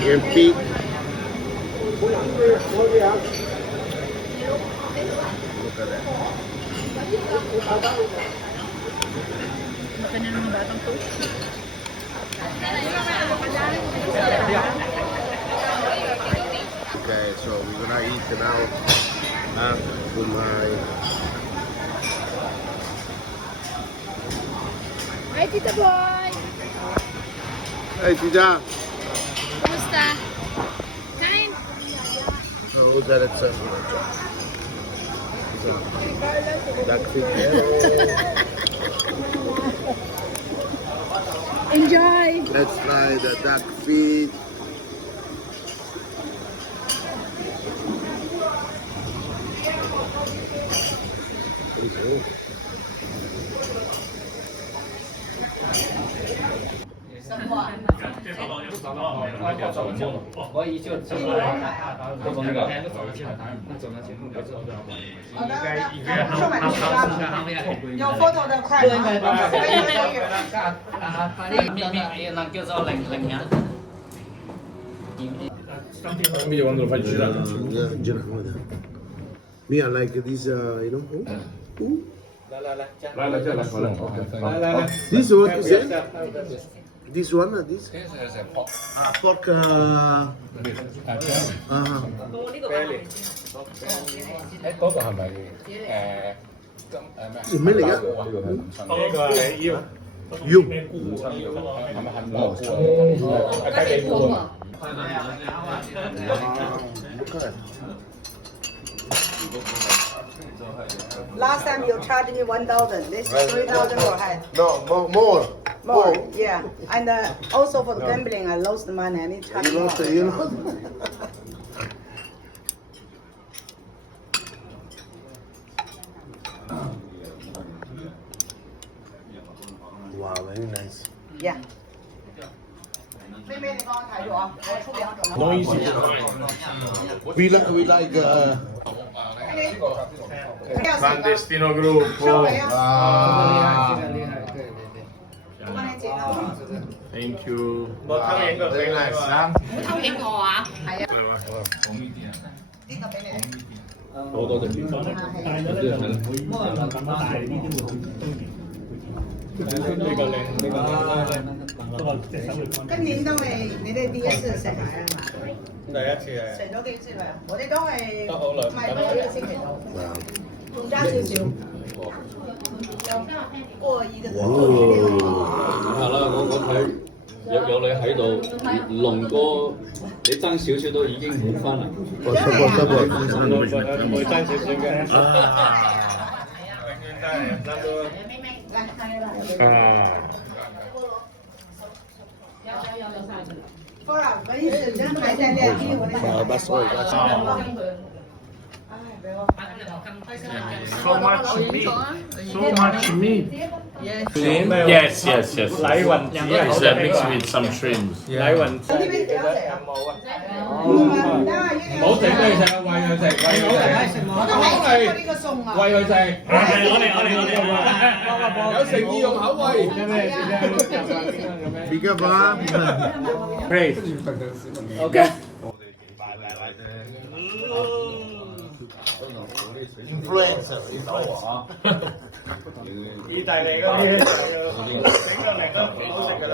chicken feet. Look at that. Makan ng mga batang to. Okay, so we're gonna eat now. Kumai. Hi, Tita Boy! Hey, Tita. Kumusta? Kain! Oh, that it's duck feet there. Enjoy! Let's try the duck feet.有 photo 的快吗？Me, I like this, you know. Ooh. This what you say? This one, this? Pork. 嗰個係咪咩嚟㗎？呢個係腰腰。係咪杏蘑菇啊？雞髀菇啊！Look at it. Last time you charged me 1,000. This is 3,000 for head. No, more. More, yeah. And also for the gambling, I lost the money. I need to charge You more. lost it, you know. Wow, very nice. Yeah. 妹妹，你帮我抬住啊！我出2种。 No easy. We like Clandestino gruppo. Thank you. very nice. 偷影我啊！係啊！好多隻片。呢個靚，呢個今年都係你哋第一次食蟹啊嘛？第一次係。食咗幾次啦？我哋都係都好耐唔係都有1個星期到，仲爭少少。過2個星期。係啦，我睇有你喺度，龍哥你爭少少都已經滿分啦。唔會爭少少嘅。永遠都係人生都。不然我一直真还在练，因为我那个。Basta poi, So much meat. So much meat. Yes, yes, yes. 禮雲子啊 It's mixed with some shrimps. 禮雲子。呢邊幾多隻啊？冇啊。唔得啊！唔好整佢食啊，餵佢食，餵佢食。我都未食過呢個餸啊！餵佢食。有誠意用口餵。 Bigger bar. Great. OK。 Influencer. 意大利嗰啲整個嚟都好食㗎啦。